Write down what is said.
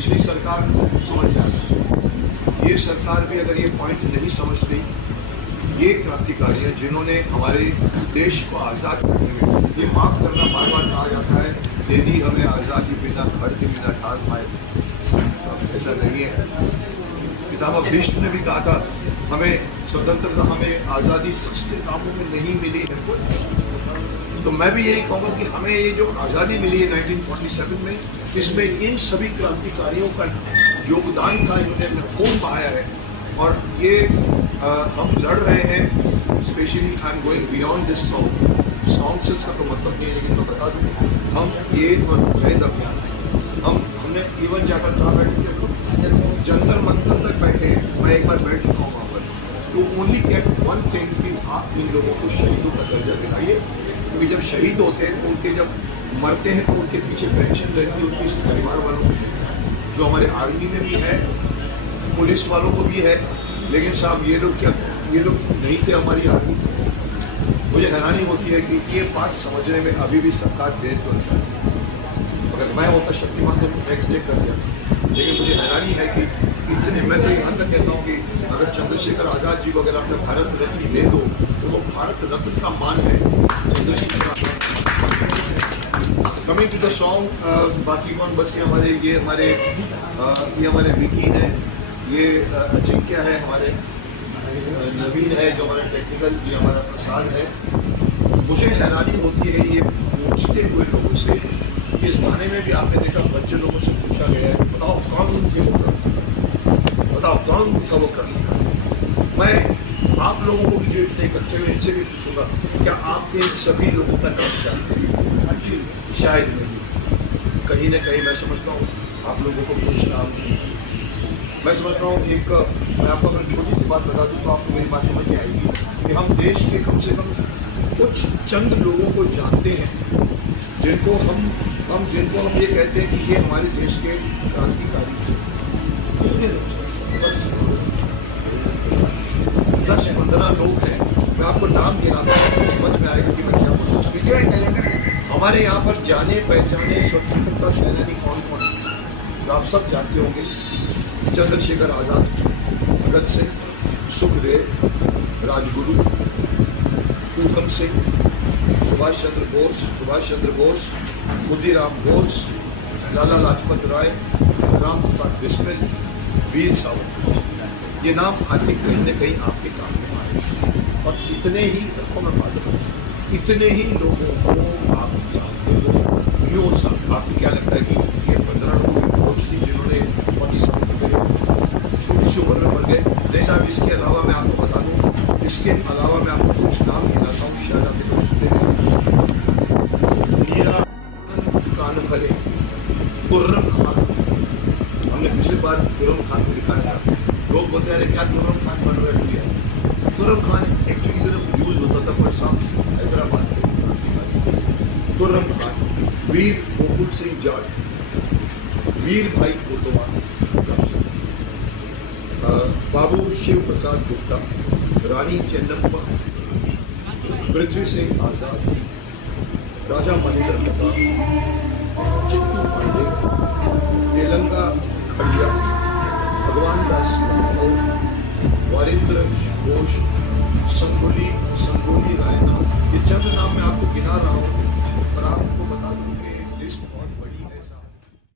पिछली सरकार समझ जाता। ये सरकार भी अगर ये पॉइंट नहीं समझती, ये क्रांतिकारी हैं जिन्होंने हमारे देश को आज़ाद करने में, ये माफ़ करना बार बार कहा जाता है, दे दी हमें आज़ादी बिना खड़ के बिना ठाड़ पाए, ऐसा नहीं है। पितामह भीष्म ने भी कहा था हमें स्वतंत्रता, हमें आज़ादी सस्ते दामों में नहीं मिली है। तो मैं भी यही कहूँगा कि हमें ये जो आज़ादी मिली है 1947 में, इसमें इन सभी क्रांतिकारियों का योगदान था, इन्होंने अपना खून बहाया है। और ये हम लड़ रहे हैं, specially I am going beyond this song से उसका तो मतलब नहीं है, लेकिन मैं बता दूँ हम ये और जैद अभियान हमने इवन जाकर कहाँ बैठे, जंतर मंतर तक बैठे हैं। मैं एक बार बैठ चुका हूँ वहाँ पर, to only get one thing कि आप इन लोगों को शहीदों का दर्जा दिलाइए, क्योंकि जब शहीद होते हैं तो उनके जब मरते हैं तो उनके पीछे पेंशन रहती है उनके परिवार वालों को, जो हमारे आर्मी में भी है, पुलिस वालों को भी है। लेकिन साहब ये लोग क्या, ये लोग नहीं थे हमारी आर्मी। मुझे हैरानी होती है कि ये बात समझने में अभी भी सरकार देर तो नहीं है। अगर मैं होता शक्तिमान तो नेक्स्ट डे कर दिया, लेकिन मुझे हैरानी है कि इतने, मैं तो यहाँ तक कहता हूँ कि अगर चंद्रशेखर आज़ाद जी को अगर अपने भारत रत्न दे दो तो वो भारत रत्न का मान है Chandrashekhar Azad. Coming to the song, बाकी कौन बचे हमारे, ये हमारे विकी है, ये अजिंक्य है, हमारे नवीन है जो हमारा टेक्निकल, ये हमारा प्रसाद है। मुझे हैरानी होती है ये पूछते हुए लोगों से, इस गाने में भी आपने देखा बच्चे लोगों से पूछा गया है बताओ कौन थे वो कर, बताओ कौन था वो कर। मैं आप लोगों को भी जो इतने इकट्ठे हुए इनसे भी पूछूंगा, क्या आप इन सभी लोगों का नाम जानते हैं? शायद नहीं, कहीं ना कहीं मैं समझता हूँ आप लोगों को कुछ नाम नहीं। मैं समझता हूँ मैं आपको अगर छोटी सी बात बता दूँ तो आपको मेरी बात समझ में आएगी कि हम देश के कम से कम कुछ चंद लोगों को जानते हैं जिनको हम ये कहते हैं कि ये हमारे देश के क्रांतिकारी थे। कितने लोग? बस 10-15 लोग हैं। मैं आपको नाम गिनाता हूँ, समझ में आएगा कि मैं क्या बोल रहा हूँ। हमारे यहाँ पर जाने पहचाने स्वतंत्रता सेनानी कौन कौन है तो आप सब जानते होंगे। चंद्रशेखर आज़ाद, भगत सिंह, सुखदेव, राजगुरु, ऊधम सिंह, सुभाष चंद्र बोस, खुदीराम बोस, लाला लाजपत राय, राम प्रसाद बिस्मिल, वीर सावरकर। ये नाम आते कहीं न कहीं आपके काम में आए। और इतने ही रखो मैं बात करूँ, इतने ही लोगों को आप जानते हो। क्यों साहब आपको क्या लगता है कि ये 15 लोगों की फौज थी जिन्होंने 47 में छोटी सी उम्र में मर गए? नहीं साहब, इसके अलावा मैं आपको बता दूँ, इसके अलावा मैं आपको कुछ नाम गिनाता हूँ, शायद आप लोग सुने। मीरा कानखले, खुर्रम खान, हमने पिछली बार खुर्रम खान को दिखाया था। लोग बोलते हैं क्या खुर्रम खान बन रहे हैं? खुर्रम खान एक्चुअली सिर्फ यूज होता था फॉर एग्जाम्पल हैदराबाद के। खुर्रम खान, वीर गोकुल सिंह जाट, वीर भाई कोटवाल, बाबू शिव प्रसाद गुप्ता, रानी चेन्नम्मा, पृथ्वी सिंह आज़ाद, राजा महेंद्र प्रताप, चित्तू पांडे, तेलंगा खड़िया, भगवान दास महतो, वारिंद्र घोष, संगोली रायना, ये चंद